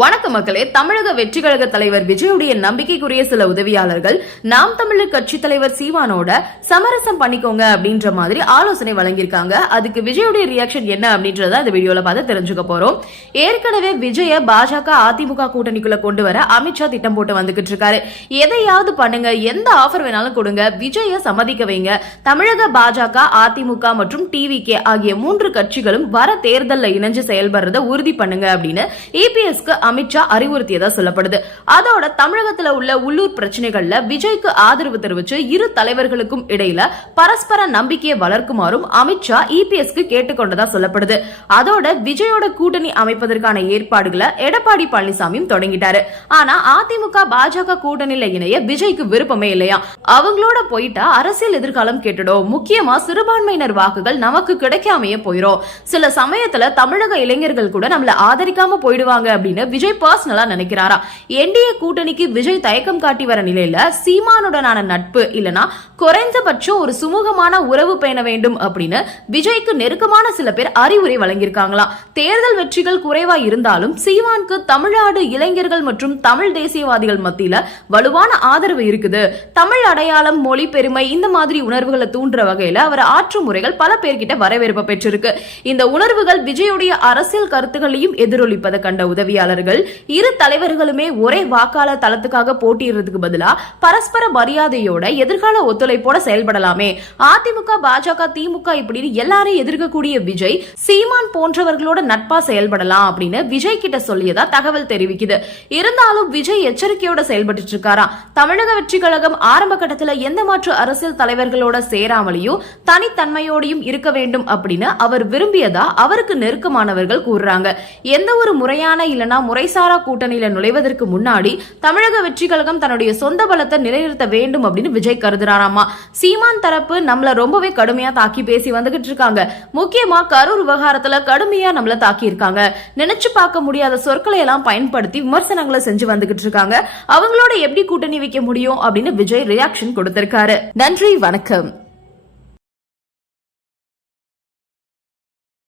வணக்க மக்களே. தமிழக வெற்றி கழக தலைவர் விஜயுடைய நம்பிக்கைக்குரிய சில உதவியாளர்கள் நாம் தமிழர் கட்சி தலைவர் சீவானோட சமரசம் பண்ணிக்கோங்க அப்படின்ற மாதிரி ஆலோசனை வழங்கியிருக்காங்க. அதுக்கு விஜயுடைய ரியாக்ஷன் என்ன அப்படின்றத இந்த வீடியோல பார்த்து தெரிஞ்சுக்க போறோம். ஏற்கனவே விஜய பாஜக அதிமுக கூட்டணிக்குள்ள கொண்டு வர அமித்ஷா திட்டம் போட்டு வந்துகிட்டு இருக்காரு. எதையாவது பண்ணுங்க எந்த ஆஃபர் வேணாலும் கொடுங்க விஜய சம்மதிக்க வைங்க. தமிழக பாஜக அதிமுக மற்றும் டிவிகே ஆகிய மூன்று கட்சிகளும் வர தேர்தலில் இணைஞ்சு செயல்படுறத உறுதி பண்ணுங்க அப்படின்னு இபிஎஸ்க்கு அமித்ஷா அறிவுறுத்தியதா சொல்லப்படுது. அதோட தமிழகத்துல உள்ள உள்ளூர் பிரச்சனைகள்ல விஜய்க்கு ஆதரவு தெரிவிச்சு இரு தலைவர்களுக்கும் இடையில பரஸ்பர நம்பிக்கையை வளர்க்குமாறும் அமித்ஷா இபிஎஸ்க்கு கேட்டுக்கொண்டதா சொல்லப்படுது. அதோட விஜயோட கூட்டணி அமைப்பதற்கான ஏற்பாடுகளை எடப்பாடி பழனிசாமியும் தொடங்கிட்டாரு. ஆனா அதிமுக பாஜக கூட்டணியில இணைய விஜய்க்கு விருப்பமே இல்லையா? அவங்களோட போயிட்டா அரசியல் எதிர்காலம் கேட்டுடும் முக்கியமா சிறுபான்மையினர் வாக்குகள் நமக்கு கிடைக்காமையே போயிடும் சில சமயத்துல தமிழக இளைஞர்கள் கூட நம்மள ஆதரிக்காம போயிடுவாங்க அப்படின்னு விஜய் பர்சனலா நினைக்கிறாரா? என்டிஏ கூட்டணிக்கு விஜய் தயக்கம் காட்டி வர நிலையில சீமானுடனான நட்பு இல்லனா குறைந்தபட்சம் ஒரு சுமூகமான உறவு பேண வேண்டும் அப்படின்னு விஜய்க்கு நெருக்கமான சில பேர் அறிவுரை வழங்கியிருக்காங்களாம் தேர்தல் வெற்றிகள் குறைவா இருந்தாலும் சீமானுக்கு தமிழ்நாடு இளைஞர்கள் மற்றும் தமிழ் தேசியவாதிகள் மத்தியில வலுவான ஆதரவு இருக்குது. தமிழ் அடையாளம் மொழி பெருமை இந்த மாதிரி உணர்வுகளை தூண்டுற வகையில அவர் ஆற்றும் முறைகள் பல பேர்கிட்ட வரவேற்பு பெற்றிருக்கு. இந்த உணர்வுகள் விஜயுடைய அரசியல் கருத்துகளையும் எதிரொலிப்பதை கண்ட உதவியாளர் வேட்பாளர்கள் இரு தலைவர்களுமே ஒரே வாக்காளர் தளத்துக்காக போட்டியிடுறதுக்கு பதிலா பரஸ்பர மரியாதையோட எதிர்கால ஒத்துழைப்போட செயல்படலாமே. அதிமுக பாஜக திமுக இப்படின்னு எல்லாரையும் எதிர்க்கக்கூடிய விஜய் சீமான் போன்றவர்களோட நட்பா செயல்படலாம் அப்படின்னு விஜய் கிட்ட சொல்லியதா தகவல் தெரிவிக்குது. இருந்தாலும் விஜய் எச்சரிக்கையோட செயல்பட்டு இருக்காராம் தமிழக வெற்றி கழகம் ஆரம்ப கட்டத்துல எந்த மாற்று அரசியல் தலைவர்களோட சேராமலையும் தனித்தன்மையோடையும் இருக்க வேண்டும் அப்படின்னு அவர் விரும்பியதா அவருக்கு நெருக்கமானவர்கள் கூறுறாங்க. எந்த ஒரு முறையான இல்லனா முறைசாரா கூட்டணியில நுழைவதற்கு முன்னாடி தமிழக வெற்றி கழகம் தன்னுடைய சொந்த பலத்தை நிலைநிறுத்த வேண்டும் அப்படின்னு விஜய் கருதுறாராமா? சீமான் தரப்பு நம்மள ரொம்பவே கடுமையா தாக்கி பேசி வந்துகிட்டு இருக்காங்க. முக்கியமா கரூர் விவகாரத்துல கடுமையா நம்மள தாக்கி இருக்காங்க. நினைச்சு பார்க்க முடியாத சொற்களை எல்லாம் பயன்படுத்தி விமர்சனங்களை செஞ்சு வந்துகிட்டு இருக்காங்க. அவங்களோட எப்படி கூட்டணி வைக்க முடியும் அப்படின்னு விஜய் ரியாக்ஷன் கொடுத்திருக்காரு. நன்றி வணக்கம்.